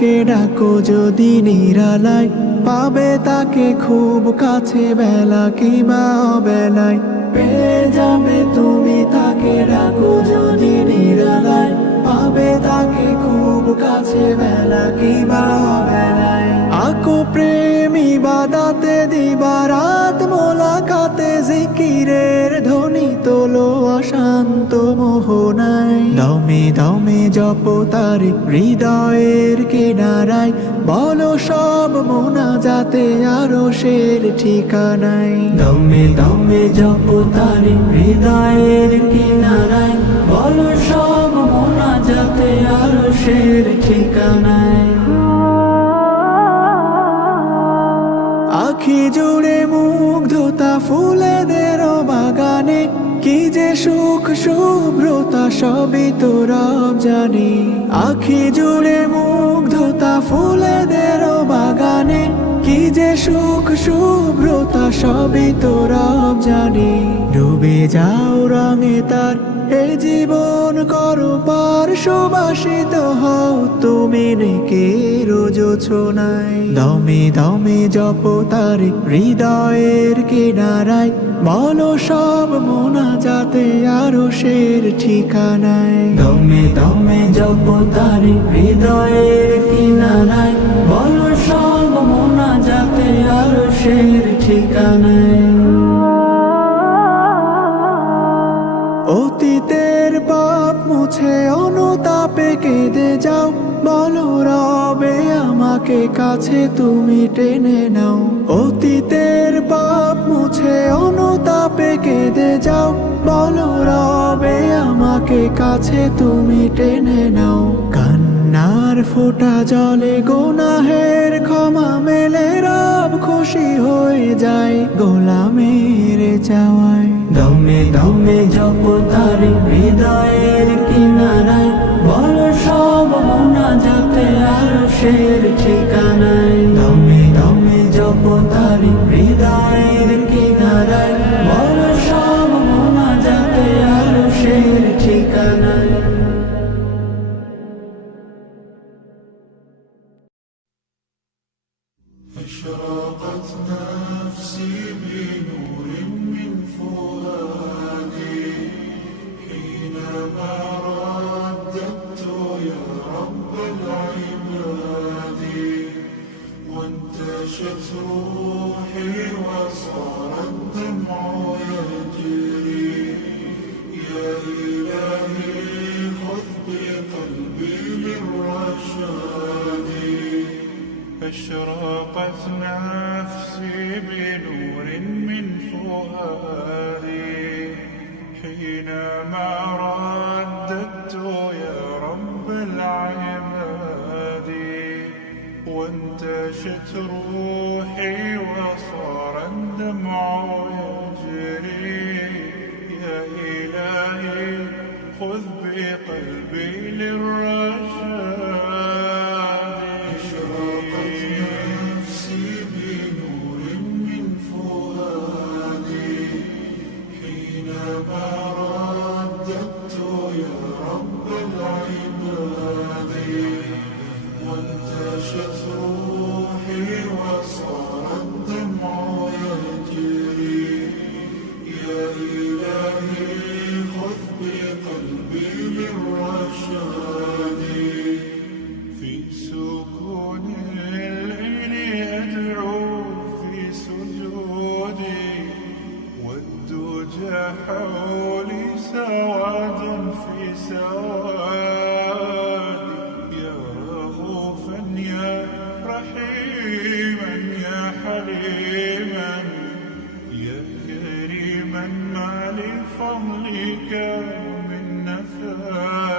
তাকে ডাকো যদি নিরালায়, পাবে তাকে খুব কাছে বেলা কিবা অবেলায়। পেয়ে যাবে তুমি তাকে ডাকো যদি নিরালায়, পাবে তাকে খুব কাছে বেলা কিবা অবেলায়। আকো প্রেম ইবাদাতে দিবারাত মোলাকাতে, জিকিরের ধ্বনি তোলো অশান্ত মোহনায়। দমে দমে জপ তার হৃদয়ের কিনারায়, বলো সব মোনাজাতে আরশের ঠিকানায়। দমে দমে জপ তার হৃদয়ের কিনারায়, বলো সব মোনাজাতে আরশের ঠিকানায়। আখি জুড়ে মুগ্ধতা ফুলেদের বাগানে, কি যে সুখ শুভ্রতা সবই তো রব জানে। আখি জুড়ে মুগ্ধতা ফুলেদের বাগানে, কি যে সুখ শুভ্রতা সবই তো রব জানে। ডুবে যাও রঙে তার এই জীবন করো পার, সুবাসিত হও তুমি নেকে রোজো ছোনায়। দমে দমে জপ তার হৃদয়ের কিনারায়, বলো সব মোনাজাতে আরশের ঠিকানায়। দমে দমে জপ তার হৃদয়ের কিনারায়, বলো সব মোনাজাতে আরশের ঠিকানায়। অতীতের পাপ মুছে অনুতাপে কেঁদে যাও, বলো রবে আমাকে কাছে তুমি টেনে নাও। অতীতের পাপ মুছে অনুতাপে কেঁদে যাও, বলো রবে আমাকে কাছে তুমি টেনে নাও। কান্নার ফোঁটা জলে গুনাহের ক্ষমা মেলে, রব খুশি হয়ে যায় গোলামের চাওয়ায়। দমে দমে জপ তার হৃদয়ের কিনারায়, বলো সব মোনাজাতে আরশের ঠিকানায়। দমে দমে জপ তার হৃদয়ের কিনারায়, বলো সব মোনাজাতে আরশের ঠিকানায়। أشرقت نفسي بنور من فؤادي، حينما رددت يا رب العباد. وانتشت روحي وصار الدمع يجري، يا إلهي خذ بقلبي للرشاد. أشرقت نفسي بنور من فؤادي، حينما رددت يا رب العباد. وانتشت روحي وصار الدمع يجري، يا إلهي خذ بقلبي للرشاد. وانتشت روحي وصار الدمع يجري، يا إلهي خذ بقلبي للرشاد. في سكون الليل أدعو في سجودي، والدجى حولي سواد في سوادي. يا رؤوفا يا رحيما يا حليما، يا كريما ما لفضلك من نفاد.